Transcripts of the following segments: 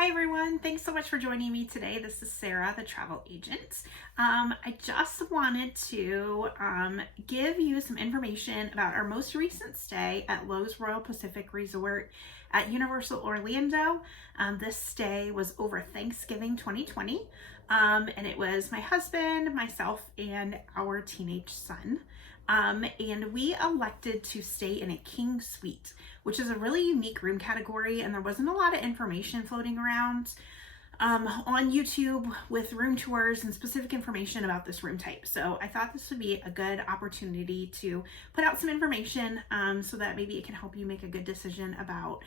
Hi everyone, thanks so much for joining me today. This is Sarah, the travel agent. I just wanted to give you some information about our most recent stay at Lowe's Royal Pacific Resort at Universal Orlando. This stay was over Thanksgiving 2020, and it was my husband, myself, and our teenage son. And we elected to stay in a king suite, which is a really unique room category, and there wasn't a lot of information floating around on YouTube with room tours and specific information about this room type. So I thought this would be a good opportunity to put out some information so that maybe it can help you make a good decision about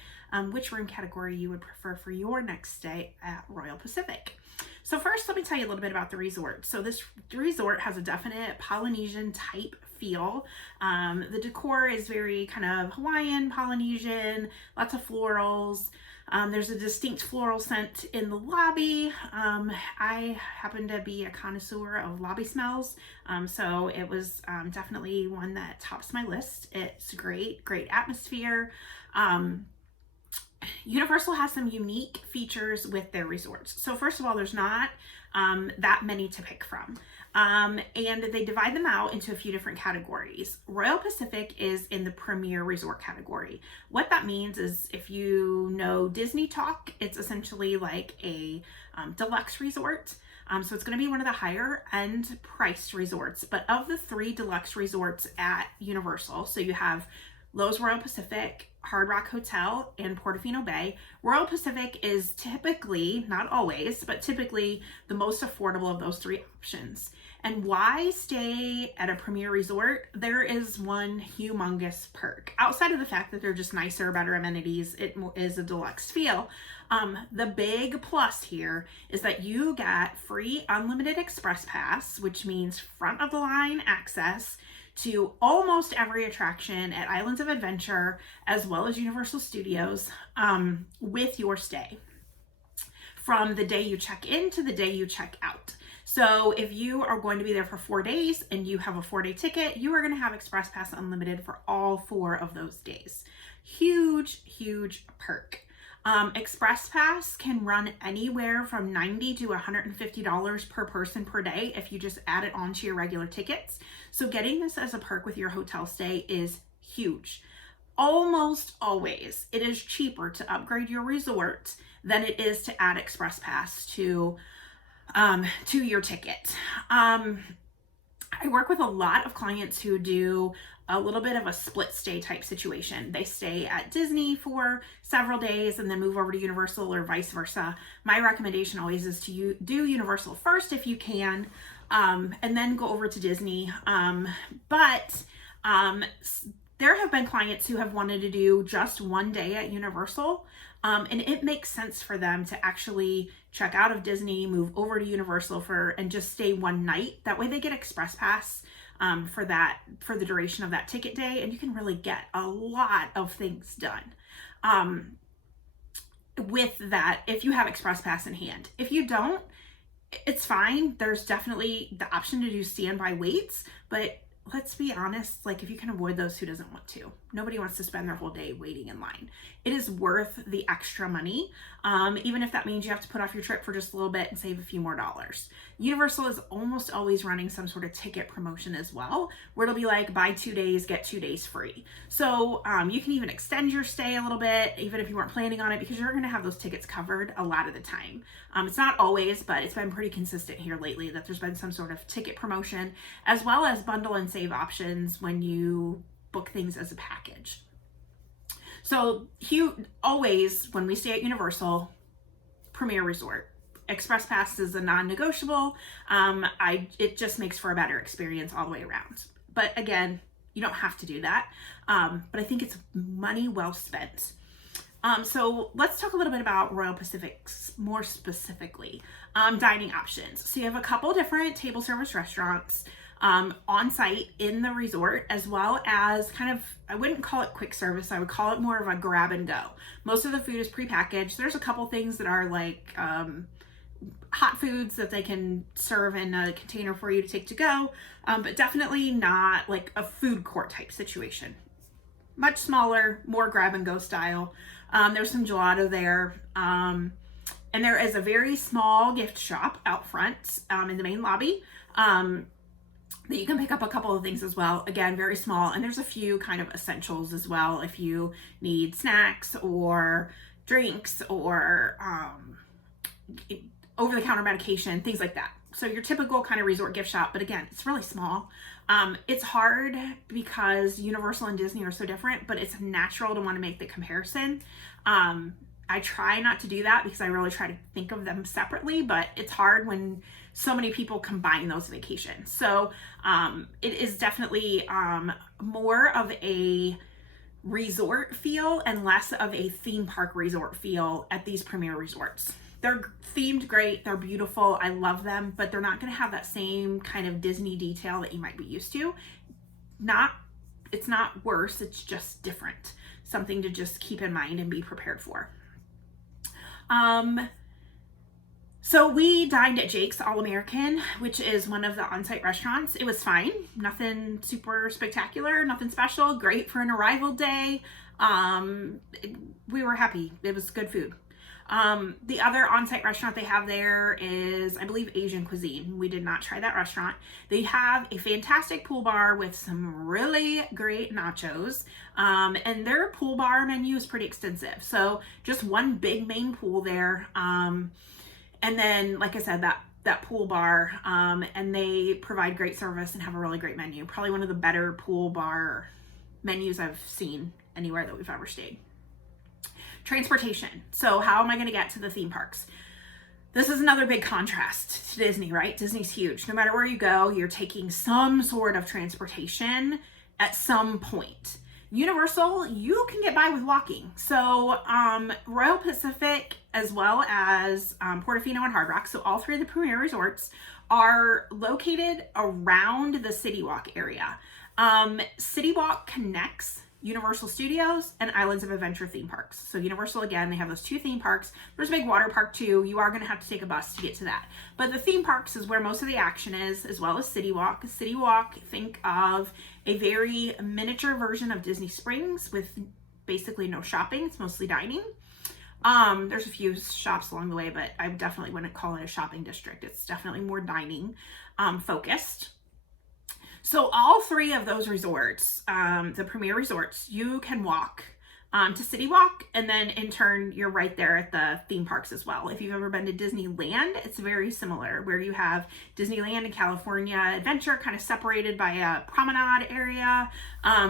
which room category you would prefer for your next stay at Royal Pacific. So first, let me tell you a little bit about the resort. So this resort has a definite Polynesian type feel. The decor is very kind of Hawaiian, Polynesian, lots of florals. There's a distinct floral scent in the lobby. I happen to be a connoisseur of lobby smells, so it was definitely one that tops my list. It's great atmosphere. Universal has some unique features with their resorts. So first of all, there's not that many to pick from. And they divide them out into a few different categories. Royal Pacific is in the premier resort category. What that means is, if you know Disney talk, it's essentially like a deluxe resort. So it's going to be one of the higher end priced resorts. But of the 3 deluxe resorts at Universal, so you have Lowe's Royal Pacific, Hard Rock Hotel, and Portofino Bay. Royal Pacific is typically, not always, but typically the most affordable of those 3 options. And why stay at a premier resort? There is one humongous perk. Outside of the fact that they're just nicer, better amenities, it is a deluxe feel. The big plus here is that you get free unlimited express pass, which means front of the line access to almost every attraction at Islands of Adventure, as well as Universal Studios, with your stay from the day you check in to the day you check out. So if you are going to be there for 4 days and you have a 4-day ticket, you are going to have Express Pass Unlimited for all 4 of those days. Huge perk. Express Pass can run anywhere from $90 to $150 per person per day if you just add it onto your regular tickets. So getting this as a perk with your hotel stay is huge. Almost always, it is cheaper to upgrade your resort than it is to add Express Pass to your ticket. I work with a lot of clients who do a little bit of a split stay type situation. They stay at Disney for several days and then move over to Universal, or vice versa. My recommendation always is to do Universal first if you can, and then go over to Disney. But there have been clients who have wanted to do just 1 day at Universal, and it makes sense for them to actually check out of Disney, move over to Universal and just stay 1 night. That way they get Express Pass for the duration of that ticket day, and you can really get a lot of things done with that if you have Express Pass in hand. If you don't, it's fine. There's definitely the option to do standby waits, but let's be honest, like, if you can avoid those, who doesn't want to? Nobody wants to spend their whole day waiting in line. It is worth the extra money, even if that means you have to put off your trip for just a little bit and save a few more dollars. Universal is almost always running some sort of ticket promotion as well, where it'll be like, buy 2 days, get 2 days free. So you can even extend your stay a little bit, even if you weren't planning on it, because you're going to have those tickets covered a lot of the time. It's not always, but it's been pretty consistent here lately that there's been some sort of ticket promotion, as well as bundle and save options when you book things as a package. So always, when we stay at Universal, premier resort, Express Pass is a non-negotiable. It just makes for a better experience all the way around. But again, you don't have to do that. But I think it's money well spent. So let's talk a little bit about Royal Pacific's more specifically dining options. So you have a couple different table service restaurants on site in the resort, as well as kind of, I wouldn't call it quick service, I would call it more of a grab and go. Most of the food is prepackaged. There's a couple things that are like hot foods that they can serve in a container for you to take to go, but definitely not like a food court type situation. Much smaller, more grab and go style. There's some gelato there. And there is a very small gift shop out front in the main lobby that you can pick up a couple of things as well. Again, very small. And there's a few kind of essentials as well if you need snacks or drinks or over-the-counter medication, things like that. So your typical kind of resort gift shop, but again, it's really small. It's hard because Universal and Disney are so different, but it's natural to want to make the comparison. I try not to do that because I really try to think of them separately, but it's hard when so many people combine those vacations. So it is definitely more of a resort feel and less of a theme park resort feel at these premier resorts. They're themed great, they're beautiful, I love them, but they're not going to have that same kind of Disney detail that you might be used to. It's not worse, it's just different. Something to just keep in mind and be prepared for. So we dined at Jake's All-American, which is one of the on-site restaurants. It was fine, nothing super spectacular, nothing special, great for an arrival day. We were happy, it was good food. The other on-site restaurant they have there is, I believe, Asian cuisine. We did not try that restaurant. They have a fantastic pool bar with some really great nachos. And their pool bar menu is pretty extensive. So just one big main pool there. And then, like I said, that pool bar, and they provide great service and have a really great menu. Probably one of the better pool bar menus I've seen anywhere that we've ever stayed. Transportation. So how am I going to get to the theme parks? This is another big contrast to Disney, right? Disney's huge. No matter where you go, you're taking some sort of transportation at some point. Universal, you can get by with walking. So Royal Pacific, as well as Portofino and Hard Rock, so all three of the premier resorts are located around the City Walk area. City Walk connects Universal Studios and Islands of Adventure theme parks. So Universal, again, they have those two theme parks. There's a big water park too. You are going to have to take a bus to get to that. But the theme parks is where most of the action is, as well as City Walk. City Walk, think of a very miniature version of Disney Springs with basically no shopping. It's mostly dining. There's a few shops along the way, but I definitely wouldn't call it a shopping district. It's definitely more dining focused. So all three of those resorts, the premier resorts, you can walk to City Walk, and then in turn, you're right there at the theme parks as well. If you've ever been to Disneyland, it's very similar, where you have Disneyland and California Adventure kind of separated by a promenade area.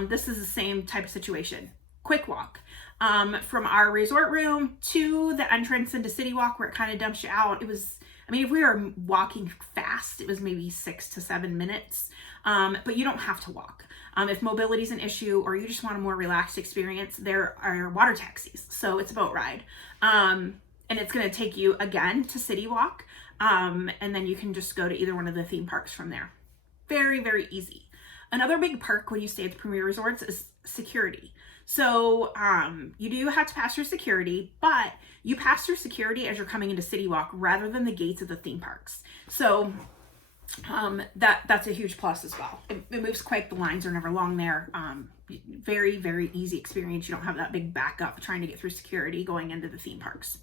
This is the same type of situation. Quick walk. From our resort room to the entrance into City Walk, where it kind of dumps you out. If we were walking fast, it was maybe 6 to 7 minutes, but you don't have to walk. If mobility is an issue or you just want a more relaxed experience, there are water taxis. So it's a boat ride. And it's going to take you again to City Walk. And then you can just go to either one of the theme parks from there. Very, very easy. Another big perk when you stay at the premier resorts is security. So you do have to pass through security, but you pass through security as you're coming into City Walk rather than the gates of the theme parks. So that's a huge plus as well. It moves quick. The lines are never long there. Very, very easy experience. You don't have that big backup trying to get through security going into the theme parks.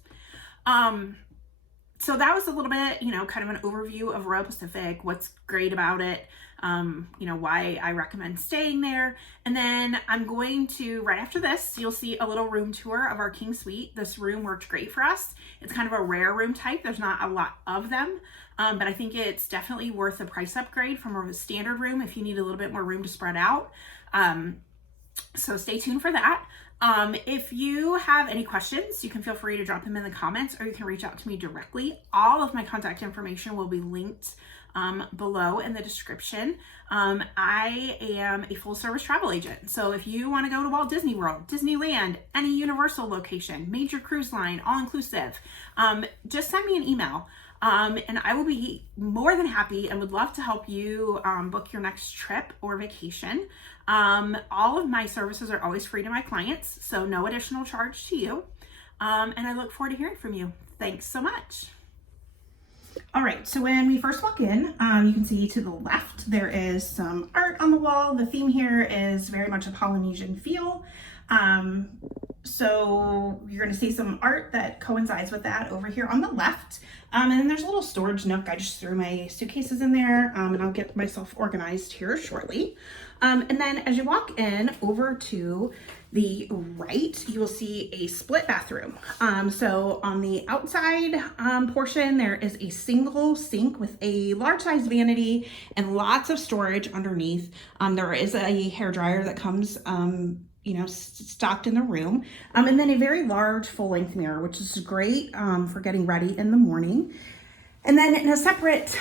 So that was a little bit, kind of an overview of Royal Pacific, what's great about it, why I recommend staying there. And then I'm going to, right after this, you'll see a little room tour of our King Suite. This room worked great for us. It's kind of a rare room type. There's not a lot of them, but I think it's definitely worth a price upgrade from a standard room if you need a little bit more room to spread out. So stay tuned for that. If you have any questions, you can feel free to drop them in the comments, or you can reach out to me directly. All of my contact information will be linked below in the description. I am a full service travel agent. So if you want to go to Walt Disney World, Disneyland, any Universal location, major cruise line, all inclusive, just send me an email. And I will be more than happy and would love to help you book your next trip or vacation. All of my services are always free to my clients, so no additional charge to you. And I look forward to hearing from you. Thanks so much. All right, so when we first walk in, you can see to the left, there is some art on the wall. The theme here is very much a Polynesian feel. So you're going to see some art that coincides with that over here on the left. And then there's a little storage nook. I just threw my suitcases in there, and I'll get myself organized here shortly. And then as you walk in over to the right, you will see a split bathroom. So on the outside portion, there is a single sink with a large size vanity and lots of storage underneath. There is a hair dryer that comes stocked in the room, and then a very large full-length mirror, which is great for getting ready in the morning. And then in a separate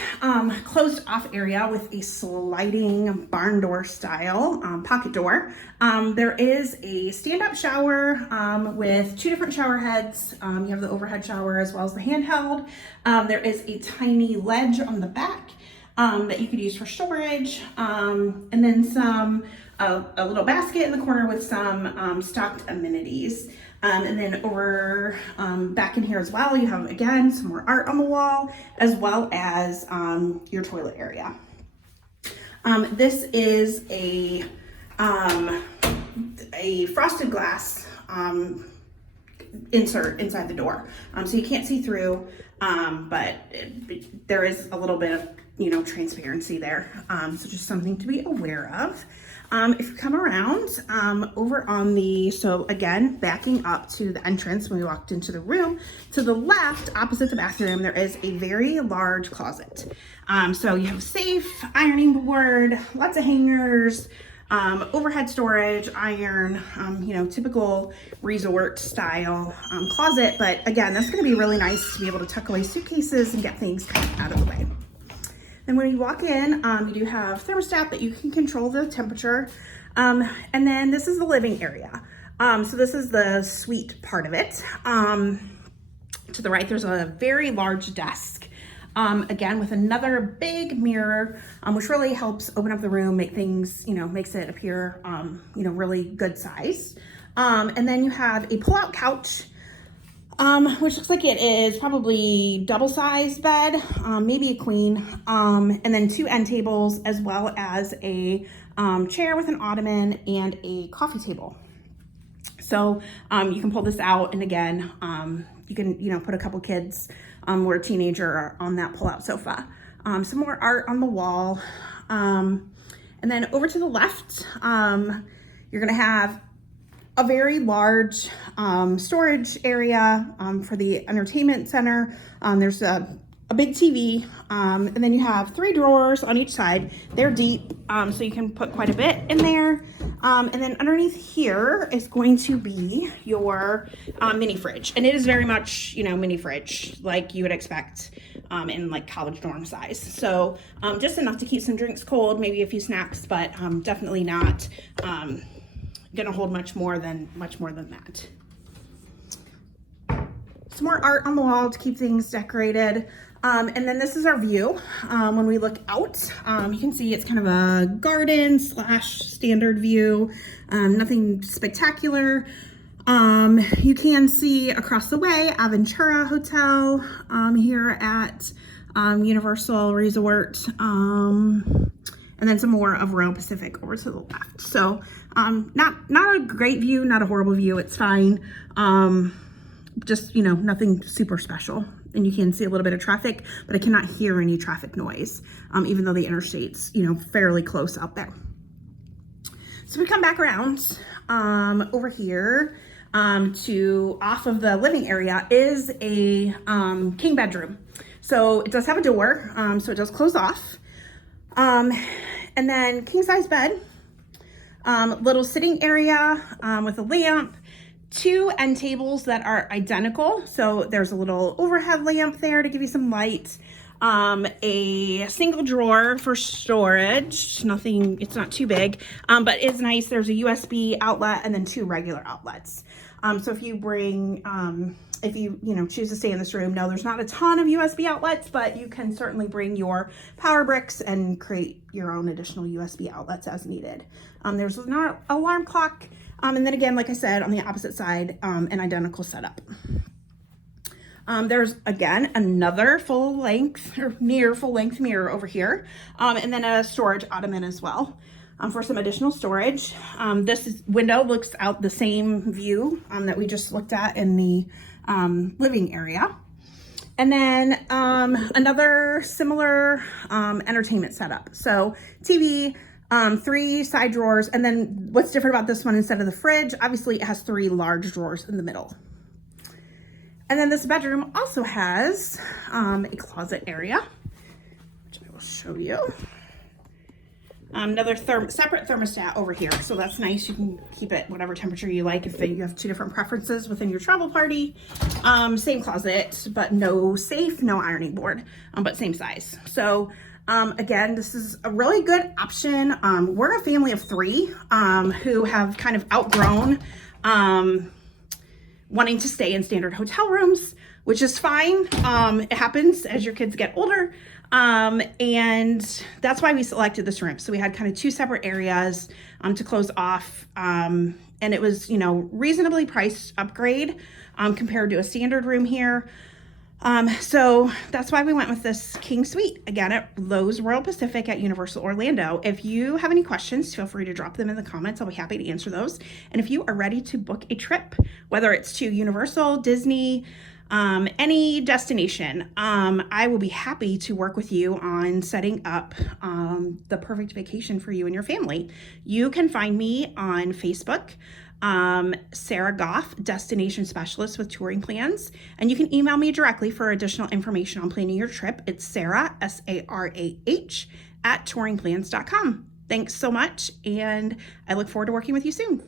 closed off area with a sliding barn door style pocket door, there is a stand-up shower with 2 different shower heads. You have the overhead shower as well as the handheld. There is a tiny ledge on the back that you could use for storage, and then a little basket in the corner with some stocked amenities. And then over back in here as well, you have, again, some more art on the wall, as well as your toilet area. This is a frosted glass insert inside the door. So you can't see through, but there is a little bit of, transparency there. So just something to be aware of. If you come around over on so again, backing up to the entrance when we walked into the room, to the left, opposite the bathroom, there is a very large closet. So you have a safe, ironing board, lots of hangers, overhead storage, iron, typical resort style closet. But again, that's going to be really nice to be able to tuck away suitcases and get things kind of out of the way. And when you walk in, you do have thermostat that you can control the temperature. And then this is the living area. So this is the suite part of it. To the right, there's a very large desk. Again, with another big mirror, which really helps open up the room, make things, makes it appear, really good size. And then you have a pull-out couch, which looks like it is probably double-sized bed, maybe a queen, and then 2 end tables, as well as a chair with an ottoman and a coffee table. So you can pull this out, and again, you can put a couple kids or a teenager on that pull-out sofa. Some more art on the wall, and then over to the left, you're gonna have a very large storage area for the entertainment center. There's a big TV, and then you have 3 drawers on each side. They're deep, so you can put quite a bit in there. And then underneath here is going to be your mini fridge, and it is very much, mini fridge like you would expect in like college dorm size. So just enough to keep some drinks cold, maybe a few snacks, but definitely not gonna hold much more than that. Some more art on the wall to keep things decorated. And then this is our view. When we look out, you can see it's kind of a garden / standard view. Nothing spectacular. You can see across the way Aventura Hotel here at Universal Resort. And then some more of Royal Pacific over to the left. So not a great view, not a horrible view. It's fine. Just, nothing super special. And you can see a little bit of traffic, but I cannot hear any traffic noise, even though the interstate's, fairly close out there. So we come back around over here to off of the living area is a king bedroom. So it does have a door, so it does close off. And then king size bed, little sitting area with a lamp, 2 end tables that are identical. So there's a little overhead lamp there to give you some light. A single drawer for storage, it's not too big, but it's nice. There's a USB outlet and then 2 regular outlets. So if you bring, if you choose to stay in this room, no, there's not a ton of USB outlets, but you can certainly bring your power bricks and create your own additional USB outlets as needed. There's an alarm clock, and then again, like I said, on the opposite side, an identical setup. There's again another full length or near full length mirror over here, and then a storage ottoman as well. for some additional storage. This window looks out the same view that we just looked at in the living area. And then another similar entertainment setup. So TV, 3 side drawers, and then what's different about this one, instead of the fridge, obviously it has 3 large drawers in the middle. And then this bedroom also has a closet area, which I will show you. Another separate thermostat over here, so that's nice. You can keep it whatever temperature you like if you have 2 different preferences within your travel party. Same closet, but no safe, no ironing board, but same size. So again, this is a really good option. We're a family of 3 who have kind of outgrown wanting to stay in standard hotel rooms, which is fine. It happens as your kids get older. And that's why we selected this room. So we had kind of 2 separate areas to close off. And it was, you know, reasonably priced upgrade compared to a standard room here. So that's why we went with this king suite, again, at Lowe's Royal Pacific at Universal Orlando. If you have any questions, feel free to drop them in the comments. I'll be happy to answer those. And if you are ready to book a trip, whether it's to Universal, Disney, any destination, I will be happy to work with you on setting up the perfect vacation for you and your family. You can find me on Facebook, Sarah Goff, Destination Specialist with Touring Plans, and you can email me directly for additional information on planning your trip. It's Sarah, SARAH, @touringplans.com. Thanks so much, and I look forward to working with you soon.